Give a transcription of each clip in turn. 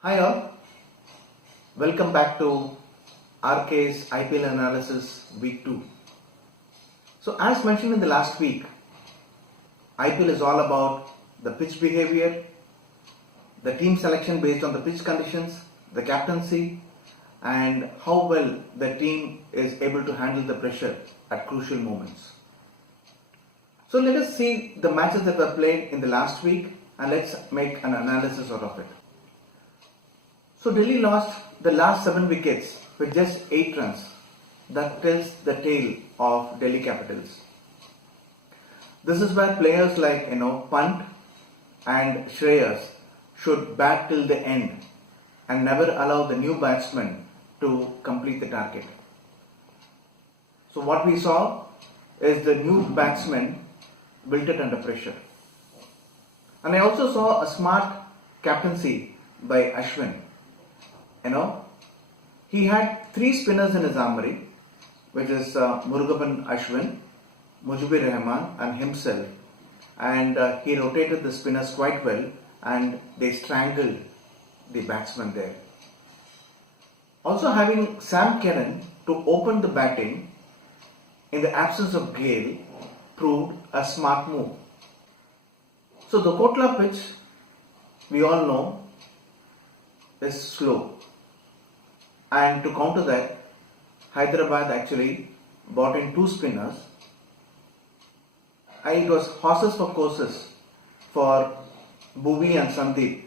Hi all, welcome back to RK's IPL analysis week 2. So as mentioned in the last week, IPL is all about the pitch behavior, the team selection based on the pitch conditions, the captaincy and how well the team is able to handle the pressure at crucial moments. So let us see the matches that were played in the last week and let's make an analysis out of it. So Delhi lost the last 7 wickets with just 8 runs. That tells the tale of Delhi Capitals. This is where players like Pant and Shreyas should bat till the end and never allow the new batsman to complete the target. So what we saw is the new batsman wilted under pressure. And I also saw a smart captaincy by Ashwin. He had 3 spinners in his armory, which is Murugapan Ashwin, Mujibur Rahman and himself, and he rotated the spinners quite well and they strangled the batsman there. Also having Sam Kerran to open the batting in the absence of Gale proved a smart move. So the Kotla pitch, we all know, is slow. And to counter that, Hyderabad actually brought in 2 spinners. It was horses for courses for Bhuvi and Sandeep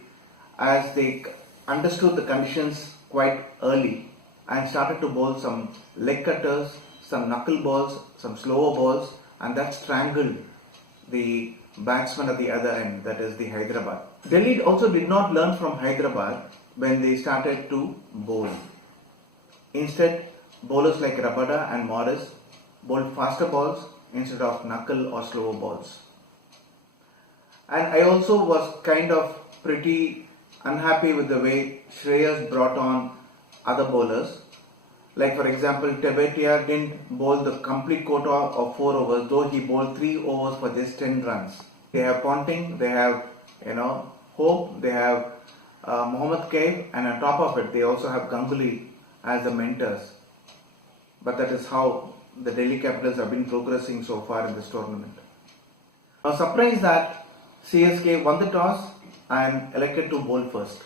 as they understood the conditions quite early and started to bowl some leg cutters, some knuckle balls, some slower balls, and that strangled the batsman at the other end, that is the Hyderabad. Delhi also did not learn from Hyderabad when they started to bowl. Instead, bowlers like Rabada and Morris bowled faster balls instead of knuckle or slower balls. And I also was kind of pretty unhappy with the way Shreyas brought on other bowlers. Like for example, Tevetia didn't bowl the complete quota of 4 overs, though he bowled 3 overs for just 10 runs. They have Ponting, they have Hope, they have Mohammad Kaif, and on top of it they also have Ganguly as the mentors. But that is how the Delhi Capitals have been progressing so far in this tournament. Now surprised that CSK won the toss and elected to bowl first.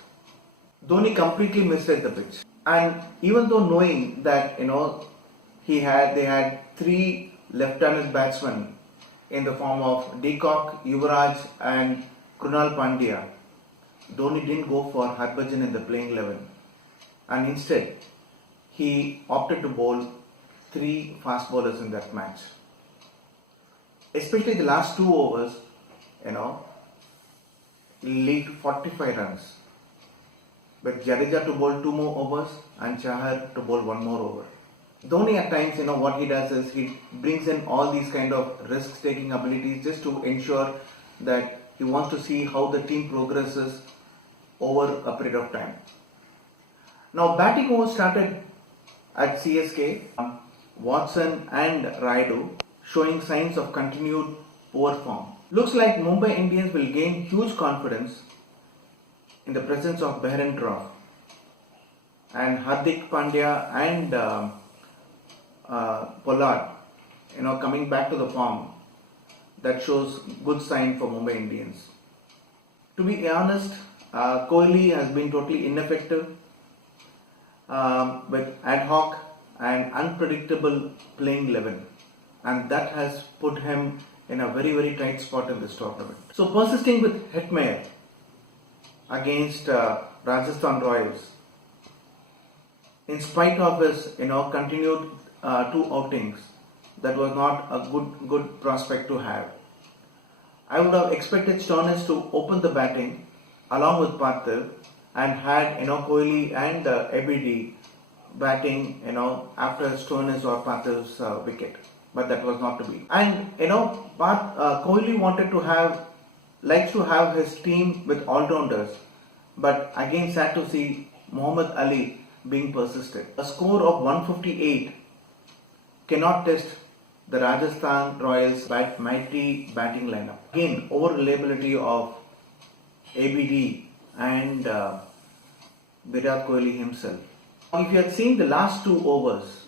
Dhoni completely misread the pitch. And even though knowing that they had 3 left-handed batsmen in the form of Deacock, Yuvraj and Krunal Pandya, Dhoni didn't go for Harbhajan in the playing 11. And instead, he opted to bowl 3 fast bowlers in that match. Especially the last 2 overs, leaked 45 runs. But Jadeja to bowl 2 more overs and Chahar to bowl 1 more over. Dhoni at times, what he does is he brings in all these kind of risk-taking abilities just to ensure that he wants to see how the team progresses over a period of time. Now batting over started at CSK, Watson and Rayudu showing signs of continued poor form. Looks like Mumbai Indians will gain huge confidence in the presence of Behran Trough and Hardik Pandya and Pollard, coming back to the form. That shows good sign for Mumbai Indians. To be honest, Kohli has been totally ineffective with ad hoc and unpredictable playing 11, and that has put him in a very, very tight spot in this tournament. So persisting with Hetmeyer against Rajasthan Royals, in spite of his continued 2 outings, that was not a good prospect to have. I would have expected Stoinis to open the batting along with Parthiv and had Kohli and ABD batting after Stoinis or Parthiv's wicket, but that was not to be. And Kohli likes to have his team with all-rounders, but again sad to see Muhammad Ali being persistent. A score of 158 cannot test the Rajasthan Royals' mighty batting lineup. Again, over reliability of ABD and Virat Kohli himself. If you had seen the last 2 overs,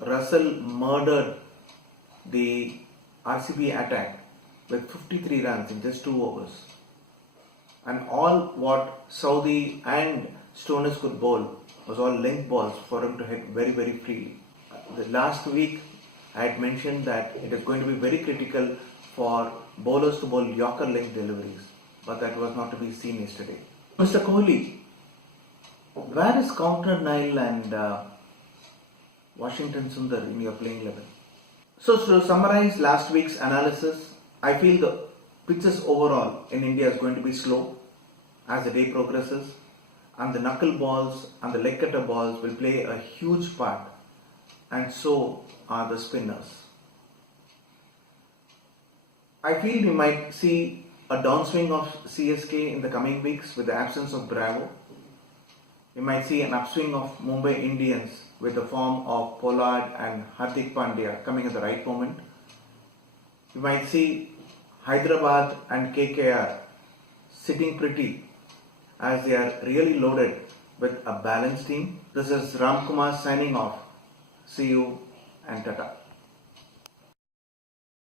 Russell murdered the RCB attack with 53 runs in just 2 overs. And all what Saudi and Stones could bowl was all length balls for him to hit very, very freely. The last week I had mentioned that it is going to be very critical for bowlers to bowl Yorker length deliveries, but that was not to be seen yesterday. Mr. Kohli, where is Counter Nile and Washington Sundar in your playing 11? So to summarize last week's analysis, I feel the pitches overall in India is going to be slow as the day progresses, and the knuckle balls and the leg cutter balls will play a huge part, and so are the spinners. I feel we might see a downswing of CSK in the coming weeks with the absence of Bravo. We might see an upswing of Mumbai Indians with the form of Pollard and Hardik Pandya coming at the right moment. We might see Hyderabad and KKR sitting pretty as they are really loaded with a balanced team. This is Ram Kumar signing off. See you and tata.